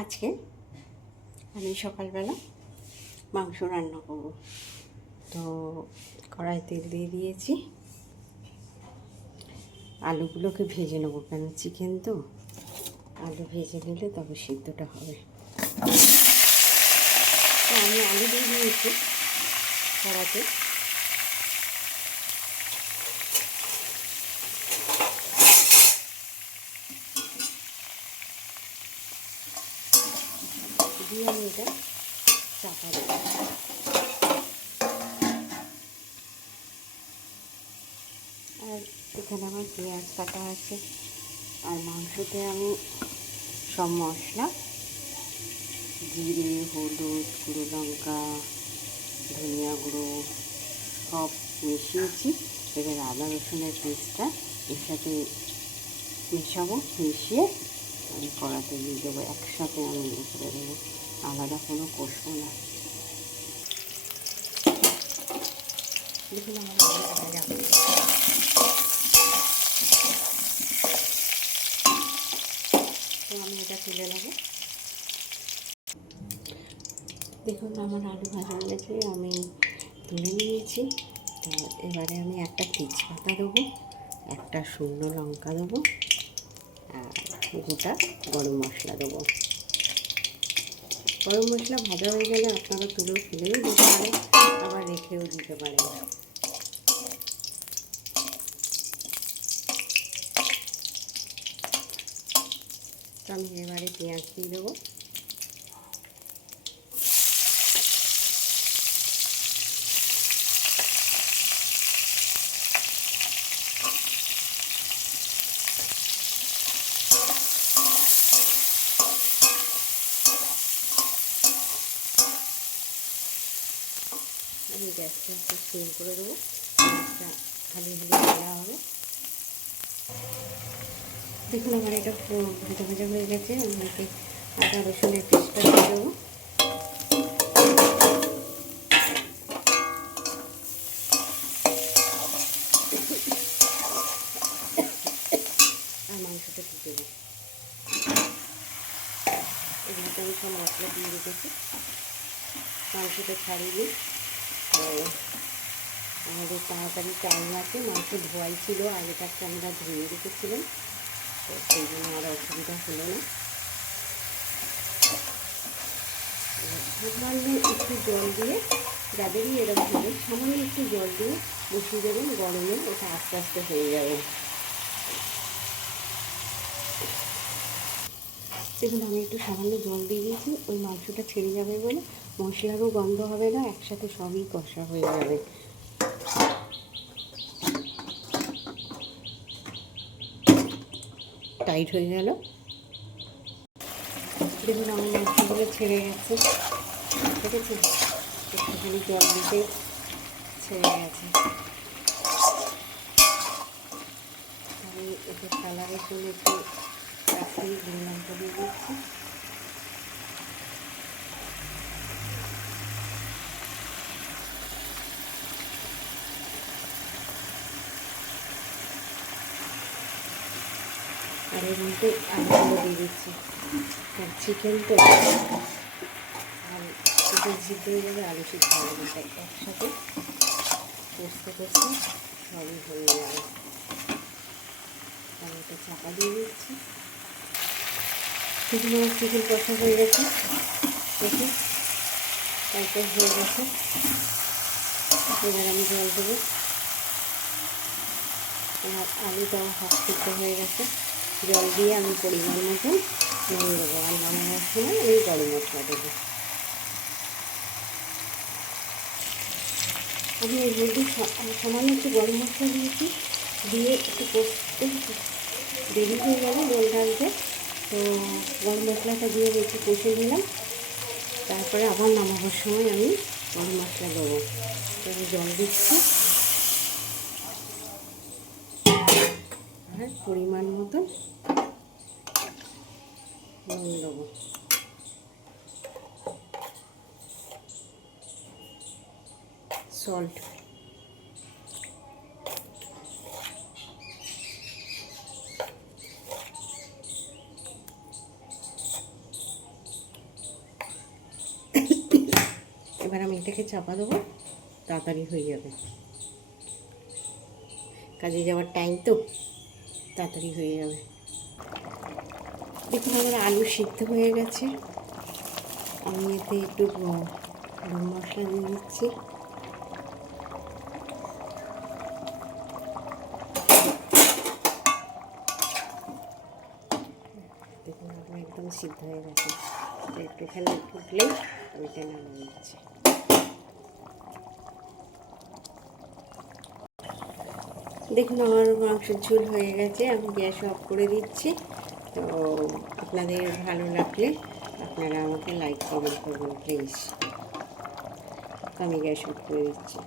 আজকে আমি সকালবেলা মাংস রান্না করব। তো কড়াই তেল দিয়ে দিয়েছি, আলুগুলোকে ভেজে নেবো, কেন চিকেন তো আলু ভেজে নিলে তবে সিদ্ধটা হবে। তো আমি আলু দিয়ে দিয়েছি কড়াতে। দিয়ে আমি এটা চাপা দেবো। আর এখানে আমার পেঁয়াজ কাটা আছে, আর মাংসতে আমি সব মশলা জিরে, হলুদ, গুঁড়ো লঙ্কা, ধনিয়া গুঁড়ো সব মিশিয়েছি। এবার আদা রসুনের পেস্টটা এর সাথে মেশাবো, মিশিয়ে আমি কড়াতে দিয়ে দেবো। একসাথে আমি করে দেবো, আলাদা কোনো কষবো না। দেখুন আমার ভাজা তো আমি এটা তুলে নেবো। দেখুন আমার আলু ভাজা হয়ে গেছে, আমি তুলে নিয়েছি। তো এবারে আমি একটা তেজপাতা দেবো, একটা শুকনো লঙ্কা দেবো, আর গোটা গরম মশলা দেবো। গরম মশলা ভাজা হয়ে গেলে আপনারা তুলেও ফেলেও দিতে পারেন, আবার রেখেও দিতে পারেন। তো আমি এবারে পেঁয়াজ দিয়ে দেবো। আমি গ্যাসটা একটু সিম করে দেবো, গ্যাসটা হালি দেওয়া হবে। দেখুন আমার এটা ভাজা ভাজা হয়ে গেছে। আমি এতে আদা রসুনের পেস্টটা দিয়ে দেবো। আর মাংসটা দিয়ে দেবো। এগুলোতে আমি সব মশলা দিয়ে রেখেছি, মাংসটা ছাড়িয়ে দিই। আমাদের তাড়াতাড়ি টাইম আছে, মাংস ধোয়াই ছিল, আগেটাকে আমরা ধুয়ে রেখেছিলাম, তো সেই জন্য আর অসুবিধা হলো না। সামান্য একটু জল দিয়ে, যাদেরই এরকম হবে সামান্য একটু জল দিয়ে বসিয়ে দেবেন গরমে, ওটা আস্তে আস্তে হয়ে যাবে। দেখুন আমি একটু সামান্য জল দিয়ে দিয়েছি, ওই মাংসটা ছেড়ে যাবে বলে মশলারও গন্ধ হবে না, একসাথে সবই কষা হয়ে যাবে। টাইট হয়ে গেল। দেখুন আমার মাংসগুলো ছেড়ে গেছে, ঠিক আছে, একটুখানি জল দিতে ছেড়ে গেছে। আমি এতে কালারের জন্য একটু কাশ্মীরি গুঁড়ো লঙ্কা দিয়ে দিচ্ছি। আর এর মধ্যে আলুগুলো দিয়ে দিচ্ছি, আর চিকেন তো আর চিকেন সিদ্ধ হয়ে যাবে, আলু সিদ্ধ হয়ে যাবে, একসাথে কষতে কষতে সবই হয়ে যাবে। আমি এটা চাপা দিয়ে দিচ্ছি। চিকেন আমার চিকেন কষা হয়ে গেছে, দেখুন তারপর হয়ে গেছে। এবার আমি জল দেবো। আমার আলুটাও হাফ সিদ্ধ হয়ে গেছে, জল দিয়ে আমি পরিমাণ মতন নুন দেবো, আর নামানোর সময় আমি গরম মশলা দেবো। আমি এর মধ্যে সামান্য একটু গরম মশলা দিয়েছি, দিয়ে একটু কষতে দেরি হয়ে গেল জল ঢালতে, তো গরম মশলাটা দিয়ে একটু কষে নিলাম। তারপরে আবার নামাবার সময় আমি গরম মশলা দেবো। তো আমি জল দিচ্ছি, আর পরিমাণ মতো নুন দেবো। সল্ট, এটাকে চাপা দেবো, তাড়াতাড়ি হয়ে যাবে। কাজে যাওয়ার টাইম তো, তাড়াতাড়ি হয়ে যাবে। দেখুন আমার আলু সিদ্ধ হয়ে গেছে। আমি এতে একটু গরম মশলা দিয়ে দিচ্ছি। দেখুন আলু একদম সিদ্ধ হয়ে গেছে, একটুখানি ফুটলেই আমি এটা নামিয়ে দিচ্ছি। দেখুন আমার মাংসের ঝোল হয়ে গেছে, আমি গ্যাস অফ করে দিচ্ছি। তো আপনাদের ভালো লাগলে আপনারা আমাকে লাইক কমেন্ট করবেন প্লিজ। আমি গ্যাস অফ করে দিচ্ছি।